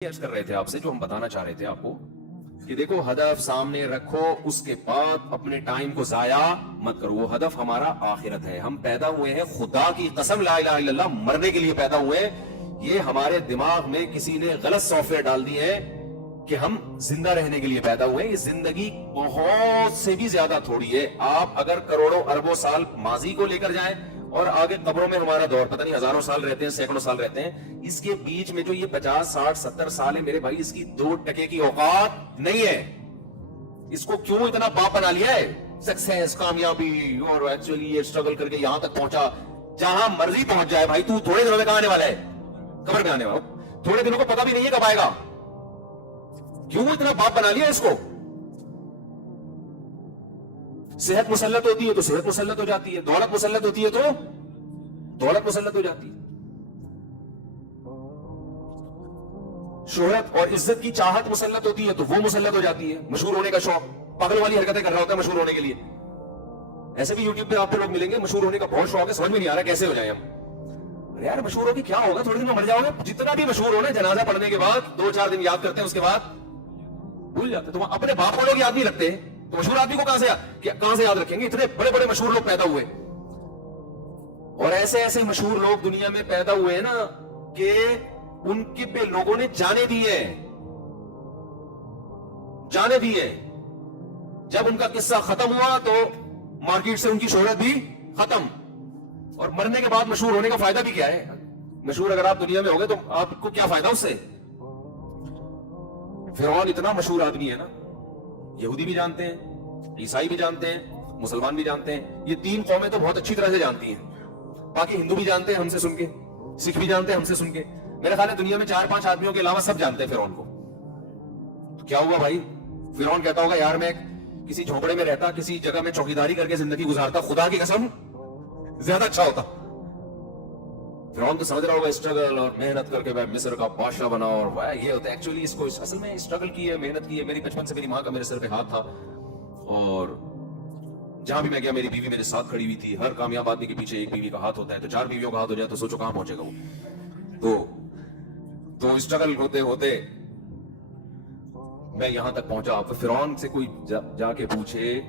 عرض کر رہے تھے آپ سے، جو ہم بتانا چاہ رہے تھے آپ کو کہ دیکھو ہدف سامنے رکھو، اس کے بعد اپنے ٹائم کو ضائع مت کرو. وہ ہدف ہمارا آخرت ہے. ہم پیدا ہوئے ہیں، خدا کی قسم لا الہ الا اللہ، مرنے کے لیے پیدا ہوئے ہیں. یہ ہمارے دماغ میں کسی نے غلط سافٹ ویئر ڈال دی ہے کہ ہم زندہ رہنے کے لیے پیدا ہوئے ہیں. یہ زندگی بہت سے بھی زیادہ تھوڑی ہے. آپ اگر کروڑوں اربوں سال ماضی کو لے کر جائیں اور آگے قبروں میں ہمارا دور پتہ نہیں ہزاروں سال رہتے ہیں، سینکڑوں سال رہتے ہیں، اس کے بیچ میں جو یہ 50 60 70 سال ہے میرے بھائی، اس کی 2% کی اوقات نہیں ہے. اس کو کیوں اتنا باپ بنا لیا ہے؟ سکسیس، کامیابی، اور ایکچولی یہ اسٹرگل کر کے یہاں تک پہنچا. جہاں مرضی پہنچ جائے بھائی، تو تھوڑے دنوں میں کہاں آنے والا ہے؟ قبر میں آنے والا. تھوڑے دنوں کو پتہ بھی نہیں ہے کب آئے گا. کیوں اتنا باپ بنا لیا اس کو؟ صحت مسلط ہوتی ہے تو صحت مسلط ہو جاتی ہے، دولت مسلط ہوتی ہے تو دولت مسلط ہو جاتی ہے. شہرت اور عزت کی چاہت مسلط ہوتی ہے تو وہ مسلط ہو جاتی ہے. مشہور ہونے کا شوق، پاگل والی حرکتیں کر رہا ہوتا ہے مشہور ہونے کے لیے. ایسے بھی یوٹیوب پہ آپ کو لوگ ملیں گے، مشہور ہونے کا بہت شوق ہے، سمجھ میں نہیں آ رہا کیسے ہو جائیں ہم. یار مشہور ہو کے کیا ہوگا؟ تھوڑے دن میں مر جاؤ گے. جتنا بھی مشہور ہونا، جنازہ پڑھنے کے بعد 2-4 دن یاد کرتے ہیں، اس کے بعد بھول جاتے. تم اپنے باپ کو لوگ یاد نہیں رکھتے تو مشہور آدمی کو کہاں سے یاد رکھیں گے؟ اتنے بڑے بڑے مشہور لوگ پیدا ہوئے، اور ایسے ایسے مشہور لوگ دنیا میں پیدا ہوئے ہیں نا کہ ان کے پہ لوگوں نے جانے دیے. جب ان کا قصہ ختم ہوا تو مارکیٹ سے ان کی شہرت بھی ختم. اور مرنے کے بعد مشہور ہونے کا فائدہ بھی کیا ہے؟ مشہور اگر آپ دنیا میں ہو گئے تو آپ کو کیا فائدہ اس سے؟ فرعون اتنا مشہور آدمی ہے نا، یہودی بھی جانتے ہیں، عیسائی بھی جانتے ہیں، مسلمان بھی جانتے ہیں. یہ 3 قومیں تو بہت اچھی طرح سے جانتی ہیں. باقی ہندو بھی جانتے ہیں ہم سے سن کے، سکھ بھی جانتے ہیں ہم سے سن کے. میرے خیال ہے دنیا میں 4-5 آدمیوں کے علاوہ سب جانتے ہیں فرعون کو. تو کیا ہوا بھائی؟ فرعون کہتا ہوگا یار میں کسی جھونپڑے میں رہتا، کسی جگہ میں چوکیداری کر کے زندگی گزارتا، خدا کی قسم زیادہ اچھا ہوتا. فرعون تو سمجھ رہا ہوگا اسٹرگل اور محنت کر کے میں مصر کا بادشاہ بنا، اور یہ ہوتا ہے. ایکچولی اس کو اصل میں اسٹرگل کی ہے، محنت کی ہے. میری بچپن سے میری ماں کا میرے سر پہ ہاتھ تھا، اور جہاں بھی میں گیا میری بیوی میرے ساتھ کھڑی ہوئی تھی. ہر کامیاب آدمی کے پیچھے ایک بیوی کا ہاتھ ہوتا ہے، تو 4 بیویوں کا ہاتھ ہو جائے تو سوچو کہاں پہنچے گا وہ. تو اسٹرگل ہوتے ہوتے میں یہاں تک پہنچا. فرعون سے کوئی جا کے پوچھے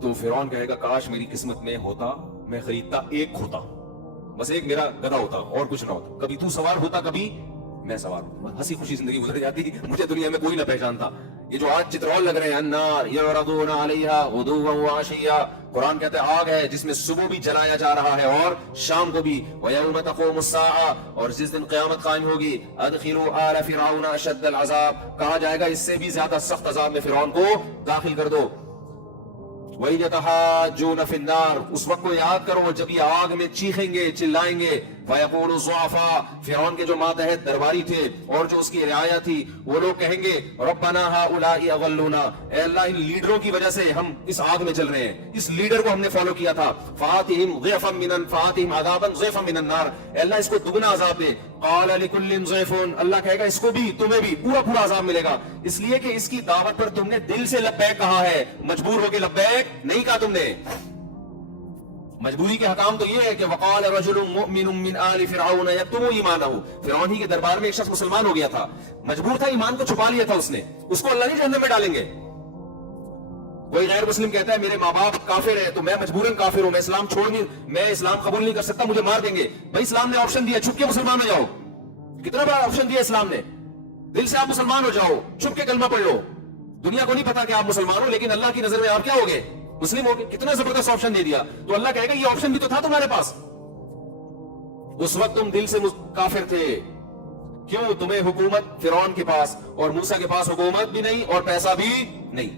تو فرعون کہے گا کاش میری قسمت میں ہوتا، میں خریدتا ایک کھوتا، بس ایک میرا گدھا ہوتا اور کچھ نہ ہوتا. کبھی تو سوار ہوتا، کبھی میں سوار ہوتا. ہنسی خوشی زندگی گزر جاتی. مجھے دنیا میں کوئی نہ پہچانتا. یہ جو آج چترول لگ رہے ہیں، النار یعرضون علیہا غدوا وعشیا، قرآن کہتا ہے آگ ہے جس میں صبح بھی جلایا جا رہا ہے اور شام کو بھی. ویوم تقوم الساعہ، اور جس دن قیامت قائم ہوگی، ادخلوا آل فرعون اشد العذاب، کہا جائے گا اس سے بھی زیادہ سخت عذاب میں فرعون کو داخل کر دو. وَإِذْ يَتَحَاجُّونَ فِي النَّارِ، اس وقت کو یاد کرو جب یہ آگ میں چیخیں گے، چلائیں گے. وَيَقُولُ الضُّعَفَاءُ، فرعون کے جو ماتحت درباری تھے اور جو اس کی رعایا تھی، وہ لوگ کہیں گے رَبَّنَا هَؤُلَاءِ أَضَلُّونَا، اے اللہ ان لیڈروں کی وجہ سے ہم اس آگ میں چل رہے ہیں، اس لیڈر کو ہم نے فالو کیا تھا. فَآتِهِمْ عَذَابًا ضِعْفًا مِنَ النَّارِ، اے اللہ اس کو دگنا عذاب دے. قَالَ لِكُلٍّ ضِعْفٌ، اللہ کہے گا اس کو بھی تمہیں بھی پورا عذاب ملے گا، اس لیے کہ اس کی دعوت پر تم نے دل سے لبیک کہا ہے، مجبور ہو کے لبیک نہیں کہا تم نے. مجبوری کے حکام تو یہ ہے کہ وقال رجل مؤمن من آل فرعون یکتم ایمانہ، فرعون ہی کے دربار میں ایک شخص مسلمان ہو گیا تھا، مجبور تھا، ایمان کو چھپا لیا تھا اس نے. اس کو اللہ نہیں جہنم میں ڈالیں گے. کوئی غیر مسلم کہتا ہے میرے ماں باپ کافر ہے تو میں مجبوراً کافر ہوں، میں اسلام میں اسلام قبول نہیں کر سکتا، مجھے مار دیں گے. بھائی اسلام نے آپشن دیا چھپ کے مسلمان ہو جاؤ. کتنا بڑا آپشن دیا اسلام نے. دل سے آپ مسلمان ہو جاؤ، چھپ کے کلمہ پڑھ لو. دنیا کو نہیں پتا کہ آپ مسلمان ہو، لیکن اللہ کی نظر میں آپ کیا ہو گئے؟ مسلم ہو گئے. کتنا زبردست آپشن دے دیا. تو اللہ کہے گا یہ آپشن بھی تو تھا تمہارے پاس. اس وقت تم دل سے کافر تھے. کیوں؟ تمہیں حکومت فرعون کے پاس اور موسیٰ کے پاس حکومت بھی نہیں اور پیسہ بھی نہیں.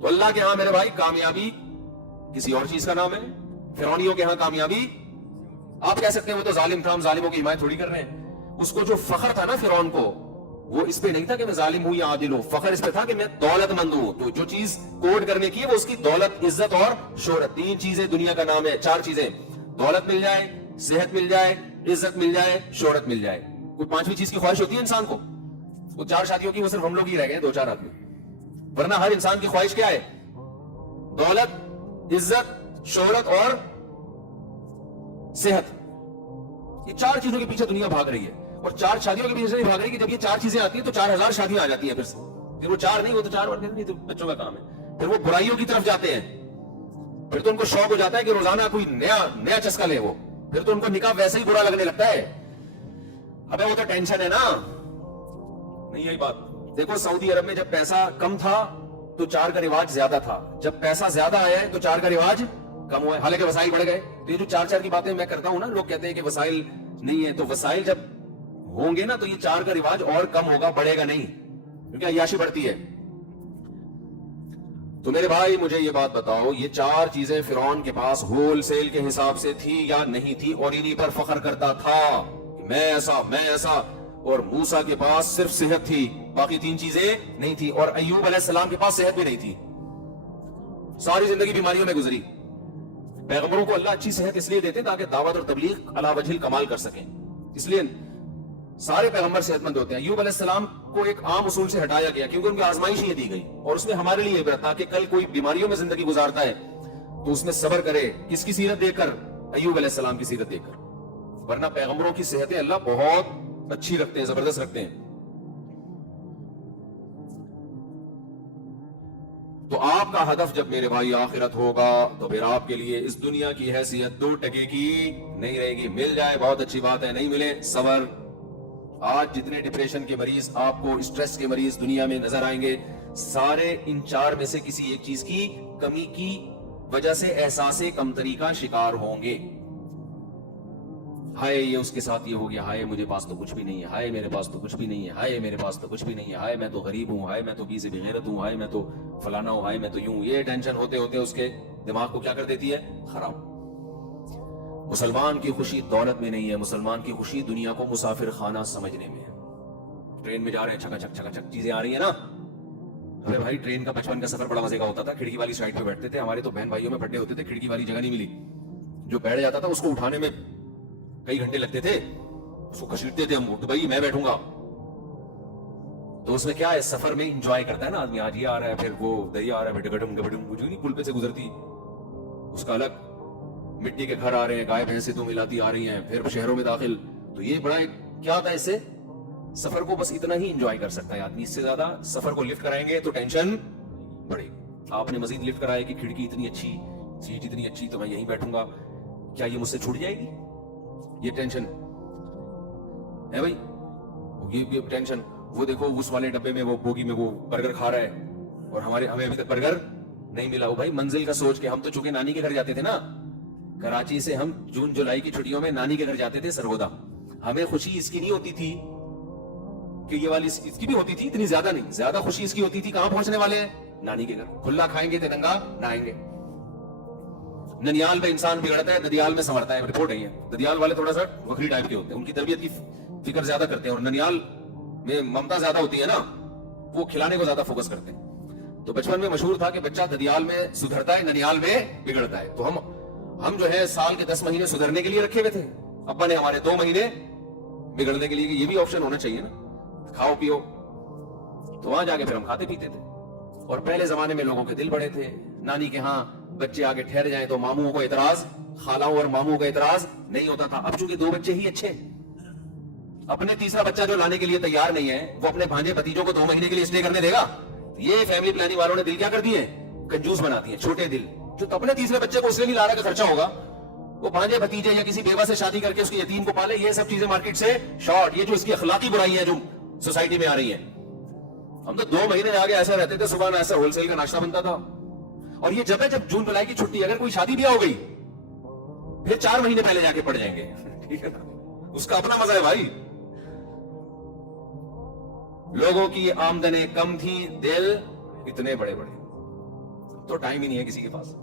تو اللہ کے ہاں میرے بھائی کامیابی کسی اور چیز کا نام ہے. فرعونیوں کے ہاں کامیابی آپ کہہ سکتے ہیں وہ تو ظالم تھا، ہم ظالموں کی حمایت تھوڑی کر رہے ہیں. اس کو جو فخر تھا نا فرعون کو، وہ اس پہ نہیں تھا کہ میں ظالم ہوں یا عادل ہوں، فخر اس پہ تھا کہ میں دولت مند ہوں. تو جو چیز کوڈ کرنے کی ہے وہ اس کی دولت، عزت اور شہرت. 3 چیزیں دنیا کا نام ہے، 4 چیزیں. دولت مل جائے، صحت مل جائے، عزت مل جائے، شہرت مل جائے. کوئی 5ویں چیز کی خواہش ہوتی ہے انسان کو؟ وہ 4 شادیوں کی وہ صرف ہم لوگ ہی رہ گئے 2-4 آدمی، ورنہ ہر انسان کی خواہش کیا ہے؟ دولت، عزت، شہرت اور صحت. یہ 4 چیزوں کے پیچھے دنیا بھاگ رہی ہے, اور 4 شادیوں کے پیچھے نہیں بھاگ رہی کہ جب یہ 4 چیزیں آتی ہیں تو 4000 شادیاں آ جاتی ہیں. پھر وہ 4 نہیں, وہ تو 4 ورنہ نہیں, تو بچوں کا کام ہے. پھر وہ برائیوں کی طرف جاتے ہیں, پھر تو ان کو شوق ہو جاتا ہے کہ روزانہ کوئی نیا چسکا لے. وہ پھر تو ان کو نکاح ویسے ہی برا لگنے لگتا ہے. ابے وہ تو ٹینشن ہے نا, نہیں یہی بات. دیکھو سعودی عرب میں جب پیسہ کم تھا تو 4 کا رواج زیادہ تھا, جب پیسہ زیادہ آیا ہے تو 4 کا رواج کم ہوا ہے, حالانکہ وسائل بڑھ گئے. تو یہ جو 4 کی باتیں میں کرتا ہوں نا, لوگ کہتے ہیں کہ وسائل نہیں ہے, تو وسائل جب ہوں گے نا تو یہ 4 کا رواج اور کم ہوگا, بڑھے گا نہیں, کیونکہ عیاشی بڑھتی ہے. تو میرے بھائی مجھے یہ بات بتاؤ, یہ 4 چیزیں فرعون کے پاس ہول سیل کے حساب سے تھی یا نہیں تھی, اور انہی پر فخر کرتا تھا کہ میں ایسا. اور موسیٰ کے پاس صرف صحت تھی, باقی 3 چیزیں نہیں تھی. اور ایوب علیہ السلام کے پاس صحت بھی نہیں تھی, ساری زندگی بیماریوں میں گزری. پیغمبروں کو اللہ اچھی صحت اس لیے دیتے تاکہ دعوت اور تبلیغ علی وجہ الکمال کر سکیں, اس لیے سارے پیغمبر صحت مند ہوتے ہیں. ایوب علیہ السلام کو ایک عام اصول سے ہٹایا گیا کیونکہ ان کی آزمائش یہ دی گئی, اور اس میں ہمارے لیے عبرت تھا کہ کل کوئی بیماریوں میں زندگی گزارتا ہے تو اس میں صبر کرے. کس کی سیرت دیکھ کر؟ ایوب علیہ السلام کی سیرت دیکھ کر. ورنہ پیغمبروں کی صحتیں اللہ بہت اچھی رکھتے ہیں, زبردست رکھتے ہیں. تو آپ کا ہدف جب میرے بھائی آخرت ہوگا تو پھر آپ کے لیے اس دنیا کی حیثیت 2 ٹکے کی نہیں رہے گی. مل جائے بہت اچھی بات ہے, نہیں ملے صبر. آج جتنے ڈپریشن کے مریض آپ کو, اسٹریس کے مریض دنیا میں نظر آئیں گے, سارے ان 4 میں سے کسی ایک چیز کی کمی کی وجہ سے احساس کمتری کا شکار ہوں گے. ہائے یہ اس کے ساتھ یہ ہو گیا, ہائے مجھے پاس تو کچھ بھی نہیں ہے, ہائے میرے پاس تو کچھ بھی نہیں ہے, ہائے میرے پاس تو کچھ بھی نہیں ہے, ہائے میں تو غریب ہوں, ہائے میں تو بی سے بغیرت ہوں, ہائے میں تو فلانا ہوں, ہائے میں تو یوں. یہ ٹینشن ہوتے ہوتے اس کے دماغ کو کیا کر دیتی ہے؟ خراب. مسلمان کی خوشی دولت میں نہیں ہے, مسلمان کی خوشی دنیا کو مسافر خانہ سمجھنے میں ہے. ٹرین میں جا رہے ہیں, چھکا چھک چیزیں آ رہی ہیں نا. ارے بھائی ٹرین کا بچپن کا سفر بڑا مزے کا ہوتا تھا, کھڑکی والی سائڈ پہ بیٹھتے تھے. ہمارے تو بہن بھائیوں میں بڑے ہوتے تھے, کھڑکی والی جگہ نہیں ملی, جو بیٹھ جاتا تھا اس کو اٹھانے میں کئی گھنٹے لگتے تھے, اس کو کھسیٹتے تھے ہم, تو بھائی میں بیٹھوں گا. تو اس میں کیا ہے, سفر میں انجوائے کرتا ہے نا آدمی. آج یہ آ رہا ہے, پھر وہ دریا آ رہا ہے, نہیں پل پہ سے گزرتی اس کا الگ, مٹی کے گھر آ رہے ہیں, گائے بھینسیں تو ملاتی آ رہی ہیں, پھر شہروں میں داخل. تو یہ بڑا کیا ہوتا ہے, اس سے سفر کو بس اتنا ہی انجوائے کر سکتا ہے آدمی. اس سے زیادہ سفر کو لفٹ کرائیں گے تو ٹینشن بڑھے گی. آپ نے مزید لفٹ کرایا کہ کھڑکی اتنی اچھی, سیٹ اتنی اچھی, تو میں یہیں بیٹھوں گا, کیا یہ مجھ سے چھوٹ جائے گی؟ یہ ٹینشن ہے بھائی, یہ ٹینشن. وہ دیکھو اس والے ڈبے میں, وہ بوگی میں وہ برگر کھا رہا ہے, اور ہمیں ابھی تک برگر نہیں ملا. وہ بھائی منزل کا سوچ کے, ہم تو چونکہ نانی کے گھر جاتے تھے نا, کراچی سے ہم جون جولائی کی چھٹیوں میں نانی کے گھر جاتے تھے سرگودا. ہمیں خوشی اس کی نہیں ہوتی تھی کہ یہ والی, اس کی بھی ہوتی تھی, اتنی زیادہ نہیں. زیادہ خوشی اس کی ہوتی تھی کہاں پہنچنے والے ہیں, نانی کے گھر. کھلا کھائیں گے ترنگا نہائیں گے. ننیال میں انسان بگڑتا ہے, ددیال میں سنورتا ہے. رپورٹ ہے یہ. ددیال والے تھوڑا سا وکری ٹائپ کے ہوتے ہیں, ان کی تربیت کی فکر زیادہ کرتے ہیں, اور ننیال میں ممتا زیادہ ہوتی ہے نا, وہ کھلانے کو زیادہ فوکس کرتے ہیں. تو بچپن میں مشہور تھا کہ بچہ ددیال میں سدھرتا ہے, ننیال میں بگڑتا ہے. تو ہم جو ہے سال کے 10 مہینے سدھرنے کے لیے رکھے ہوئے تھے, ابا نے ہمارے 2 مہینے بگڑنے کے لیے, کہ یہ بھی آپشن ہونا چاہیے نا, کھاؤ پیو. تو وہاں جا کے پھر ہم کھاتے پیتے تھے. اور پہلے زمانے میں لوگوں کے دل بڑے تھے, نانی کے ہاں بچے آگے ٹھہر جائیں تو ماموں کو اعتراض, خالاؤں اور ماموں کا اعتراض نہیں ہوتا تھا. اب چونکہ 2 بچے ہی اچھے, اپنے تیسرا بچہ جو لانے کے لیے تیار نہیں ہے, وہ اپنے بھانجے بھتیجوں کو 2 مہینے کے لیے اسٹے کرنے دے گا. یہ فیملی پلاننگ والوں نے دل کیا کر دیے, کنجوس بنا دیے, چھوٹے دل. جو اپنے تیسرے بچے کو اس لیے نہیں لا رہا کہ خرچہ ہوگا, وہ بھانجے بھتیجے یا کسی بیوہ سے شادی کر کے اس کے یتیم کو پالے. یہ سب چیزیں مارکیٹ سے شارٹ, یہ جو اس کی اخلاقی برائی ہیں جو سوسائٹی میں آ رہی ہیں. ہم تو 2 مہینے آگے ایسے رہتے تھے, صبح میں ایسا ہول سیل کا ناشتہ بنتا تھا. اور یہ جب جون جولائی کی چھٹی, اگر کوئی شادی بیاہ ہو گئی پھر 4 مہینے پہلے جا کے پڑ جائیں گے, ٹھیک ہے نا, اس کا اپنا مزہ ہے بھائی. لوگوں کی آمدنیں کم تھی, دل اتنے بڑے بڑے, تو ٹائم ہی نہیں ہے کسی کے پاس.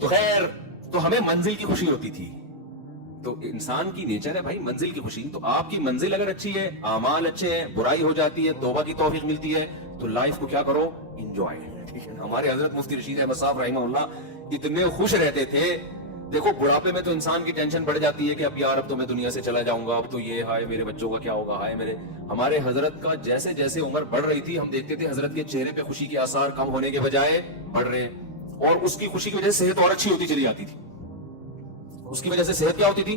تو خیر, تو ہمیں منزل کی خوشی ہوتی تھی. تو انسان کی نیچر ہے بھائی منزل کی خوشی. تو آپ کی منزل اگر اچھی ہے, اعمال اچھے ہیں, برائی ہو جاتی ہے, توبہ کی توفیق ملتی ہے, تو لائف کو کیا کرو, انجوائے. ٹھیک ہے, ہمارے حضرت مفتی رشید احمد صاحب رحمہ اللہ اتنے خوش رہتے تھے. دیکھو بڑھاپے میں تو انسان کی ٹینشن بڑھ جاتی ہے کہ اب یار اب تو میں دنیا سے چلا جاؤں گا, اب تو یہ, ہائے میرے بچوں کا کیا ہوگا, ہائے میرے. ہمارے حضرت کا جیسے جیسے عمر بڑھ رہی تھی, ہم دیکھتے تھے حضرت کے چہرے پہ خوشی کے آثار کم ہونے کے بجائے بڑھ رہے, اور اس کی خوشی کی وجہ سے صحت اور اچھی ہوتی چلی جاتی تھی. اس کی وجہ سے صحت کیا ہوتی تھی,